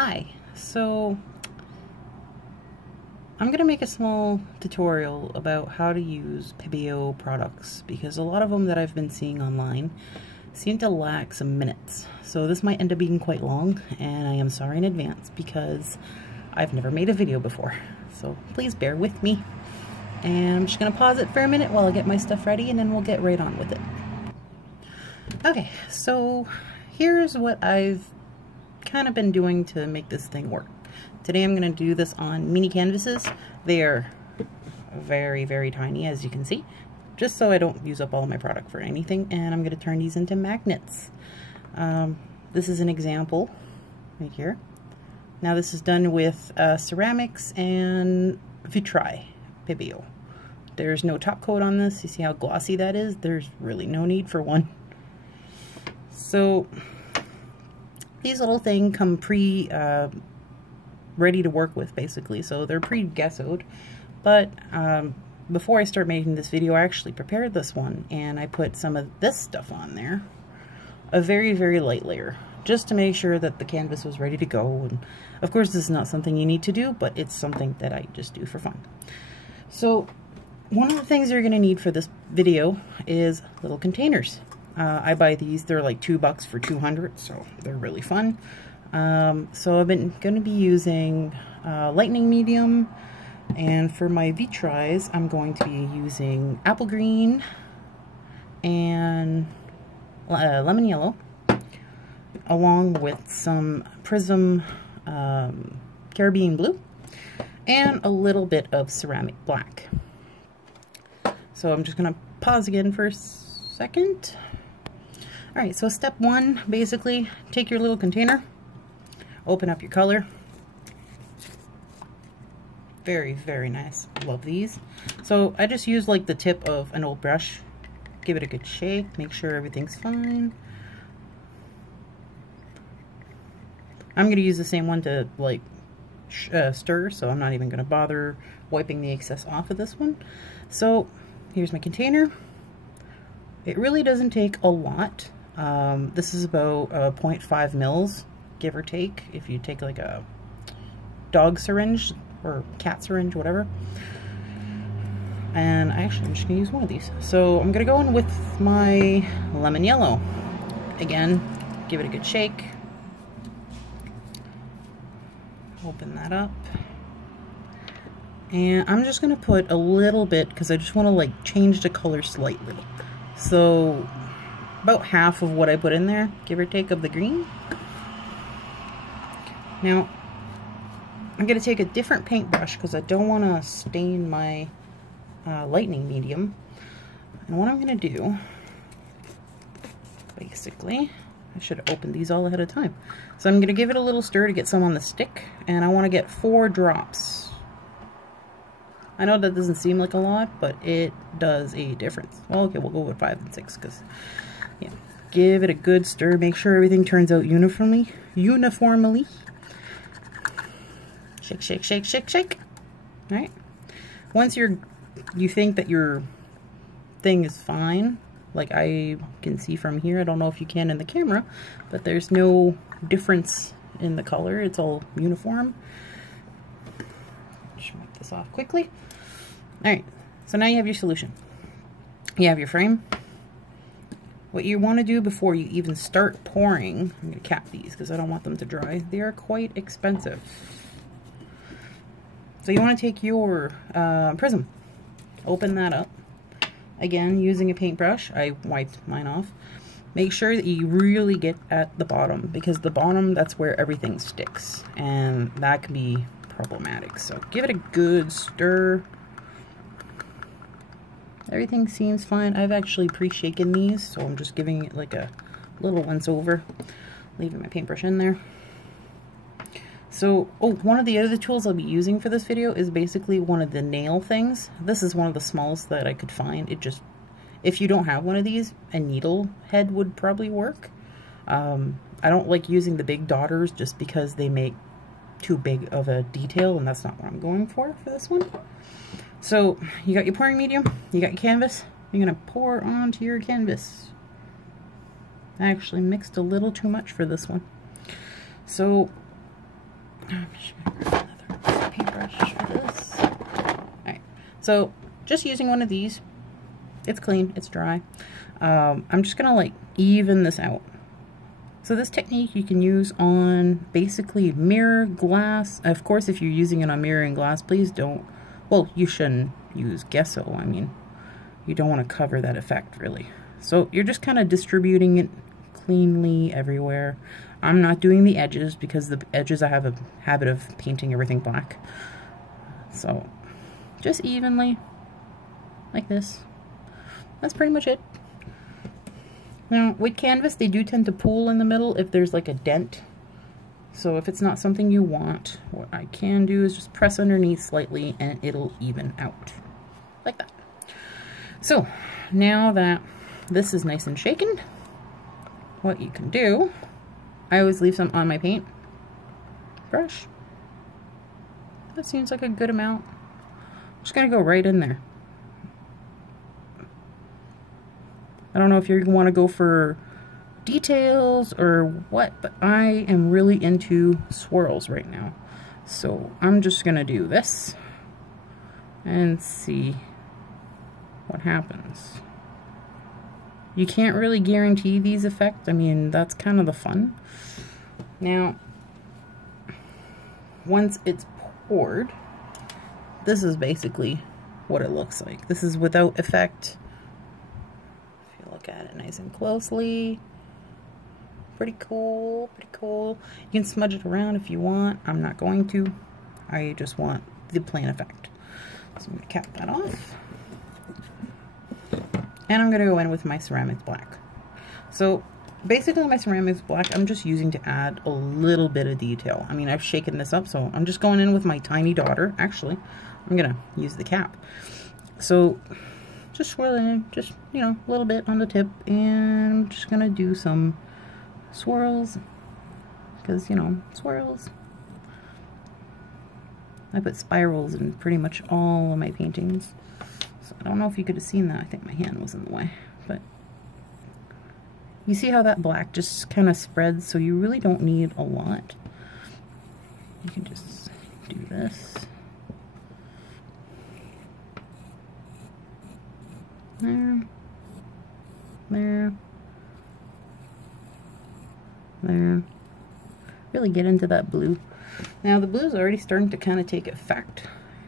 Hi, so I'm going to make a small tutorial about how to use pebeo products because a lot of them that I've been seeing online seem to lack some minutes. So this might end up being quite long, and I am sorry in advance because I've never made a video before. So please bear with me. And I'm just going to pause it for a minute while I get my stuff ready, and then we'll get right on with it. Okay, so here's what I've kind of been doing to make this thing work. Today I'm going to do this on mini canvases. They are very, very tiny, as you can see, just so I don't use up all my product for anything, and I'm going to turn these into magnets. This is an example right here. Now this is done with ceramics and vitrail pebeo. There's no top coat on this. You see how glossy that is? There's really no need for one. So these little things come ready to work with, basically. So they're pre-gessoed, but before I start making this video, I actually prepared this one, and I put some of this stuff on there, a very, very light layer, just to make sure that the canvas was ready to go. And of course, this is not something you need to do, but it's something that I just do for fun. So one of the things you're going to need for this video is little containers. I buy these, they're like $2 for 200, so they're really fun. So I've been going to be using Lightening medium, and for my vitrails I'm going to be using apple green and lemon yellow, along with some prism Carabbean blue and a little bit of ceramic black. So I'm just going to pause again for a second. Alright, so step one, basically, take your little container, open up your color. Very, very nice. Love these. So I just use like the tip of an old brush. Give it a good shake, make sure everything's fine. I'm going to use the same one to like stir, so I'm not even going to bother wiping the excess off of this one. So here's my container. It really doesn't take a lot. This is about 0.5 mils, give or take, if you take like a dog syringe or cat syringe, whatever. And I'm just going to use one of these. So I'm going to go in with my lemon yellow. Again, give it a good shake. Open that up. And I'm just going to put a little bit, because I just want to like change the color slightly. So about half of what I put in there, give or take, of the green. Now I'm going to take a different paintbrush because I don't want to stain my lightning medium. And what I'm going to do, basically, I should have opened these all ahead of time. So I'm going to give it a little stir to get some on the stick, and I want to get 4 drops. I know that doesn't seem like a lot, but it does a difference. Well, okay, we'll go with 5 and 6 because, yeah. Give it a good stir. Make sure everything turns out uniformly. Shake, shake, shake, shake, shake. All right. Once you think that your thing is fine, like I can see from here, I don't know if you can in the camera, but there's no difference in the color. It's all uniform. Just wipe this off quickly. All right. So now you have your solution. You have your frame. What you want to do before you even start pouring, I'm going to cap these because I don't want them to dry. They are quite expensive. So you want to take your prism, open that up. Again, using a paintbrush, I wiped mine off. Make sure that you really get at the bottom, because the bottom, that's where everything sticks, and that can be problematic. So give it a good stir. Everything seems fine. I've actually pre-shaken these, so I'm just giving it like a little once over, leaving my paintbrush in there. So, one of the other tools I'll be using for this video is basically one of the nail things. This is one of the smallest that I could find. It just, if you don't have one of these, a needle head would probably work. I don't like using the big daughters just because they make too big of a detail, and that's not what I'm going for this one. So you got your pouring medium, you got your canvas, you're going to pour onto your canvas. I actually mixed a little too much for this one. So I'm just gonna grab another paintbrush for this. Alright, so just using one of these. It's clean, it's dry. I'm just gonna like even this out. So this technique you can use on basically mirror, glass. Of course, if you're using it on mirror and glass, please don't, well, you shouldn't use gesso. I mean, you don't want to cover that effect really. So you're just kind of distributing it cleanly everywhere. I'm not doing the edges because the edges I have a habit of painting everything black. So just evenly, like this. That's pretty much it. Now, with canvas, they do tend to pool in the middle if there's like a dent. So if it's not something you want, what I can do is just press underneath slightly and it'll even out. Like that. So, now that this is nice and shaken, what you can do, I always leave some on my paint brush. That seems like a good amount. I'm just gonna go right in there. I don't know if you want to go for details or what, but I am really into swirls right now. So I'm just going to do this and see what happens. You can't really guarantee these effects. I mean, that's kind of the fun. Now, once it's poured, this is basically what it looks like. This is without effect. Look at it nice and closely. Pretty cool, pretty cool. You can smudge it around if you want. I'm not going to. I just want the plain effect. So I'm going to cap that off. And I'm going to go in with my ceramics black. So basically my ceramics black, I'm just using to add a little bit of detail. I mean, I've shaken this up, so I'm just going in with my tiny daughter. Actually, I'm going to use the cap. So just swirl in, just, you know, a little bit on the tip, and I'm just gonna do some swirls, because, you know, swirls. I put spirals in pretty much all of my paintings, so I don't know if you could have seen that. I think my hand was in the way, but you see how that black just kind of spreads, so you really don't need a lot. You can just do this. There. Really get into that blue. Now the blue's already starting to kind of take effect.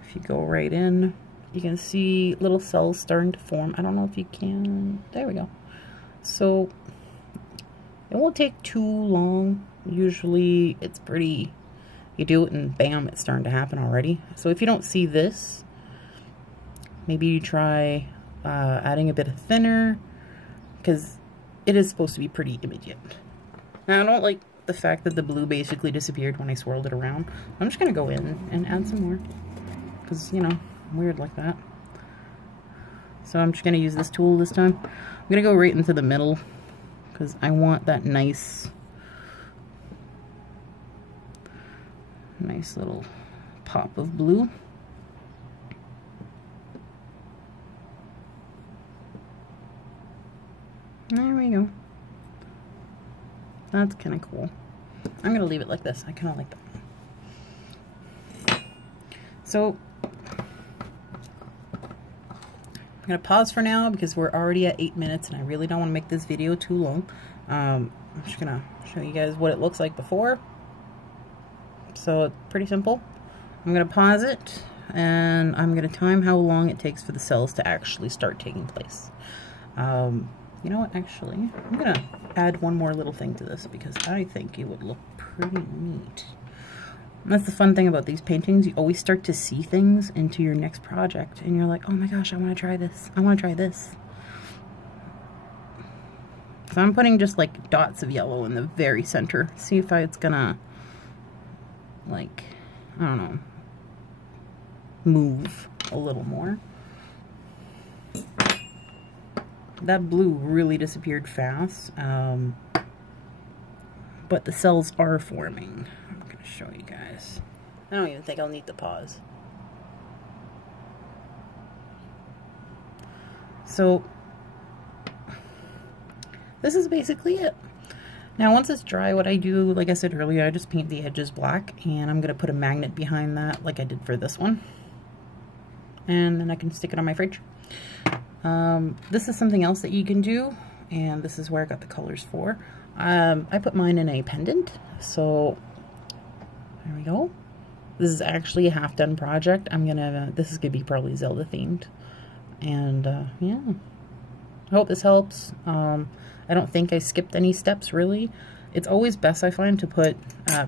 If you go right in, you can see little cells starting to form. I don't know if you can. There we go. So it won't take too long. Usually it's pretty, you do it and bam, it's starting to happen already. So if you don't see this, maybe you try adding a bit of thinner, because it is supposed to be pretty immediate. Now I don't like the fact that the blue basically disappeared when I swirled it around. I'm just gonna go in and add some more, because, you know, I'm weird like that. So I'm just gonna use this tool this time. I'm gonna go right into the middle, because I want that nice little pop of blue. There we go. That's kind of cool. I'm going to leave it like this. I kind of like that. So, I'm going to pause for now because we're already at 8 minutes and I really don't want to make this video too long. I'm just going to show you guys what it looks like before. So, it's pretty simple. I'm going to pause it and I'm going to time how long it takes for the cells to actually start taking place. You know what, actually, I'm going to add one more little thing to this because I think it would look pretty neat. And that's the fun thing about these paintings. You always start to see things into your next project and you're like, oh my gosh, I want to try this. I want to try this. So I'm putting just like dots of yellow in the very center. See if it's going to, like, I don't know, move a little more. That blue really disappeared fast, but the cells are forming. I'm going to show you guys. I don't even think I'll need to pause. So, this is basically it. Now once it's dry, what I do, like I said earlier, I just paint the edges black, and I'm going to put a magnet behind that like I did for this one. And then I can stick it on my fridge. This is something else that you can do, and this is where I got the colors for. I put mine in a pendant, so there we go. This is actually a half-done project. This is gonna be probably Zelda themed, and yeah. I hope this helps. I don't think I skipped any steps really. It's always best, I find, to put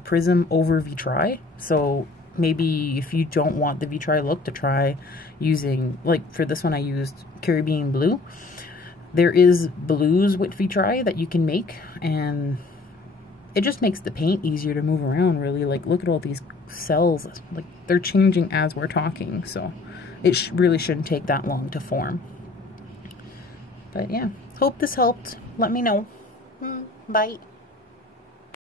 prism over vitrail. So maybe if you don't want the vitrail look, to try using, like for this one I used Caribbean blue. There is blues with vitrail that you can make, and it just makes the paint easier to move around really. Like look at all these cells, like they're changing as we're talking, so it really shouldn't take that long to form. But yeah, hope this helped. Let me know. Bye.